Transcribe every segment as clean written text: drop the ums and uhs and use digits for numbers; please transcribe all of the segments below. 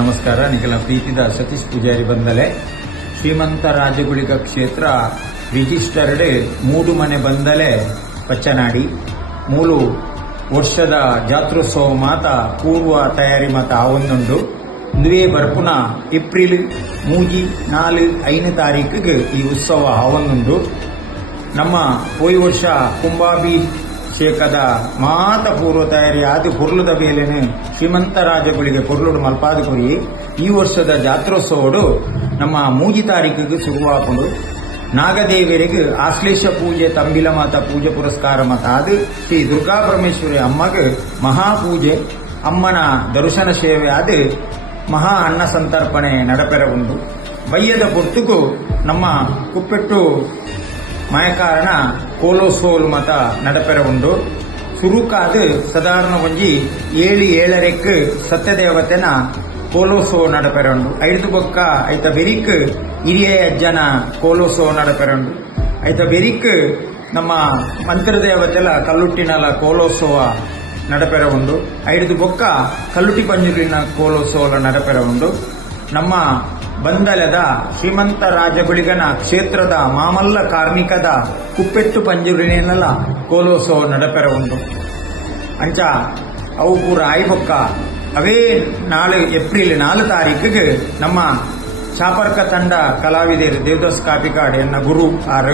ನಮಸ್ಕಾರ. ನಿಖಲ ಪ್ರೀತಿದ ಸತೀಶ್ ಪೂಜಾರಿ ಬಂದಲೆ ಶ್ರೀಮಂತ ರಾಜಗುಳಿಗ ಕ್ಷೇತ್ರ ರಿಜಿಸ್ಟರ್ಡ್ ಮೂಡುಮನೆ ಬಂದಲೆ ಪಚ್ಚನಾಡಿ ಮೂಲು ವರ್ಷದ ಜಾತ್ರೋತ್ಸವ ಮಾತ ಪೂರ್ವ ತಯಾರಿ ಮಾತ ಆವೊಂದುಂಡು. ಇಂದುವೇ ಬರ್ಪುನ ಏಪ್ರಿಲ್ 3, 4, 5 ತಾರೀಕಿಗೆ ಈ ಉತ್ಸವ ಆವೊಂದುಂಡು. ನಮ್ಮ ಹೋಯ್ ವರ್ಷ ಕುಂಭಾಭಿಷೇಕದ ಮಾತ ಪೂರ್ವ ತಯಾರಿ ಆದಿ ಪೊರ್ಲುದ ಬೇಲೆನೆ ಶ್ರೀಮಂತ ರಾಜಗುಳಿಗೆ ಪೊರ್ಲುಡು ಮಲ್ಪಾದ ಕೊರಿ ಈ ವರ್ಷದ ಜಾತ್ರೋತ್ಸವಡು ನಮ್ಮ 3 ತಾರೀಕಿಗೆ ಶುರುವಾಪುಂಡು. ನಾಗದೇವರಿಗೆ ಆಶ್ಲೇಷ ಪೂಜೆ ತಂಬಿಲ ಮಾತ ಪೂಜೆ ಪುರಸ್ಕಾರ ಮಾತ ಅದು ಶ್ರೀ ದುರ್ಗಾ ಪರಮೇಶ್ವರಿ ಅಮ್ಮಗೆ ಮಹಾಪೂಜೆ ಅಮ್ಮನ ದರ್ಶನ ಸೇವೆ ಅದು ಮಹಾ ಅನ್ನ ಸಂತರ್ಪಣೆ ನಡಪೆರ ಉಂಡು. ಬಯ್ಯದ ಪೊರ್ತುಗೂ ನಮ್ಮ ಕುಪ್ಪೆಟ್ಟು ಮಾಯಕಾರಣ ಕೋಲೋಸೋಲ್ ಮತ ನಡಪೆರ ಉಂಡು. ಸುರುಕಾದು ಸಾಧಾರಣ ಒಂಜಿ 7-7 ಸತ್ಯದೇವತೆನ ಕೋಲೋಸೋ ನಡಪೆರ ಉಂಡು. 5 ಬೊಕ್ಕ ಐತ ಬೆರಿಕ್ ಹಿರಿಯ ಅಜ್ಜನ ಕೋಲೋಸೋ ನಡಪೆರ ಉಂಡು. ಐತ ಬೆರಿಕ್ ನಮ್ಮ ಮಂತ್ರದೇವತೆಲ ಕಲ್ಲುಟ್ಟಿನಲ ಕೋಲೋತ್ಸವ ನಡಪೆರ ಉಂಡು. 5 ಬೊಕ್ಕ ಕಲ್ಲುಟಿ ಪಂಜುರಿನ ಕೋಲೋತ್ಸವ ನಡಪೆರ ಉಂಡು. ನಮ್ಮ ಬಂದಲದ ಶ್ರೀಮಂತ ರಾಜಗುಳಿಗನ ಕ್ಷೇತ್ರದ ಮಾಮಲ್ಲ ಕಾರ್ಮಿಕದ ಕುಪ್ಪೆಟ್ಟು ಪಂಜುರಿನೆಲ್ಲ ಕೋಲೋತ್ಸವ ನಡಪೆರ ಉಂಡು. ಅಂಚ ಅವು ಪೂರ ಆಯ್ಬೊಕ್ಕ ಅವೇ ಏಪ್ರಿಲ್ 4 ತಾರೀಕಿಗೆ ನಮ್ಮ ಚಾಪರ್ಕ ತಂಡ ಕಲಾವಿದರು ದೇವದಾಸ್ ಕಾಪಿಕಾಡ್ ಎನ್ನ ಗುರು ಆರ್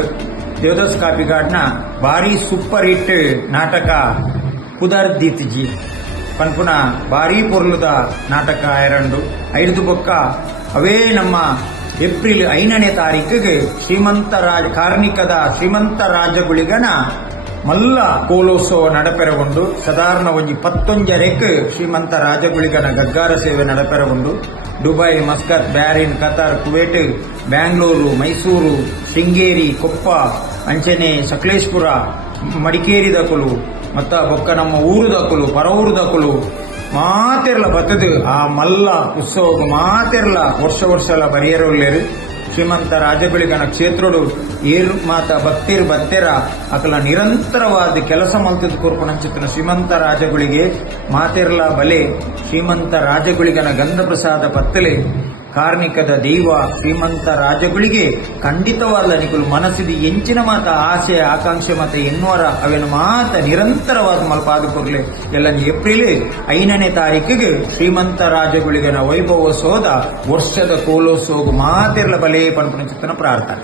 ದೇವದಾಸ್ ಕಾಪಿಕಾಡ್ನ ಭಾರಿ ಸೂಪರ್ ಹಿಟ್ ನಾಟಕ ಕುದರ್ದಿತ್ಜಿ ಪನ್ಪುನ ಭಾರಿ ಪೊರ್ಲುದ ನಾಟಕ ಎರಂಡು 5 ಬೊಕ್ಕ ಅವೇ ನಮ್ಮ ಏಪ್ರಿಲ್ 5ನೇ ತಾರೀಕಿಗೆ ಕಾರ್ಮಿಕದ ಶ್ರೀಮಂತ ರಾಜಗುಳಿಗನ ಮಲ್ಲ ಕೋಲೋತ್ಸವ ನಡಪೆರ ಉಂಡು. ಸಾಧಾರಣ ಒಂಜಿ 11 ಶ್ರೀಮಂತ ರಾಜಗುಳಿಗನ ಗಗ್ಗಾರ ಸೇವೆ ನಡಪೆರ ಉಂಡು. Dubai, Muscat, Bahrain, Qatar, Kuwait, Bangalore, Mysuru, Sringeri, Koppa, ಅಂಚನೆ ಸಕಲೇಶ್ಪುರ, ಮಡಿಕೇರಿ ದಕುಲು ಮತ್ತ ಬೊಕ್ಕ ನಮ್ಮ ಊರು ದಕುಲು ಪರವೂರು ದಕುಲು ಮಾತೆರ್ಲ ಬತ್ತದು ಆ ಮಲ್ಲ ಉತ್ಸವಕ್ಕೆ ಮಾತೆರ್ಲ ವರ್ಷ ಬರಿಯರೋಲ್ಲೇರು. ಶ್ರೀಮಂತ ರಾಜಗುಳಿಗನ ಕ್ಷೇತ್ರಡು ಏರು ಮಾತ ಬತ್ತೆರ ಅಕಲ ನಿರಂತರವಾದ ಕೆಲಸ ಮಲ್ತದ ಕೊರ್ಪುನಂಚಿತ್ತಿನ ಶ್ರೀಮಂತ ರಾಜಗುಳಿಗೆ ಮಾತೆರ್ಲ ಬಲೆ ಶ್ರೀಮಂತ ರಾಜಗುಳಿಗನ ಗಂಧ ಪ್ರಸಾದ ಪತ್ತಲೆ ಕಾರ್ಮಿಕದ ದೈವ ಶ್ರೀಮಂತ ರಾಜಗುಳಿಗೆ ಖಂಡಿತವಾದ ನಿಕಲು ಮನಸ್ಸಿದ ಎಂಚಿನ ಮಾತ ಆಸೆ ಆಕಾಂಕ್ಷೆ ಮತ ಎನ್ನುವರ ಅವೇನು ಮಾತ ನಿರಂತರವಾದ ಮಲ್ಪಾದ ಕೊರ್ಲೆ ಎಲ್ಲ ಏಪ್ರಿಲ್ 5ನೇ ತಾರೀಕಿಗೆ ಶ್ರೀಮಂತ ರಾಜಗುಳಿಗನ ವೈಭವೋತ್ಸವದ ವರ್ಷದ ಕೋಲೋತ್ಸವ ಮಾತೆರ್ಲ ಬಲೆ ಪನ್ಪುನ ಚಿತ್ತನ ಪ್ರಾರ್ಥನೆ.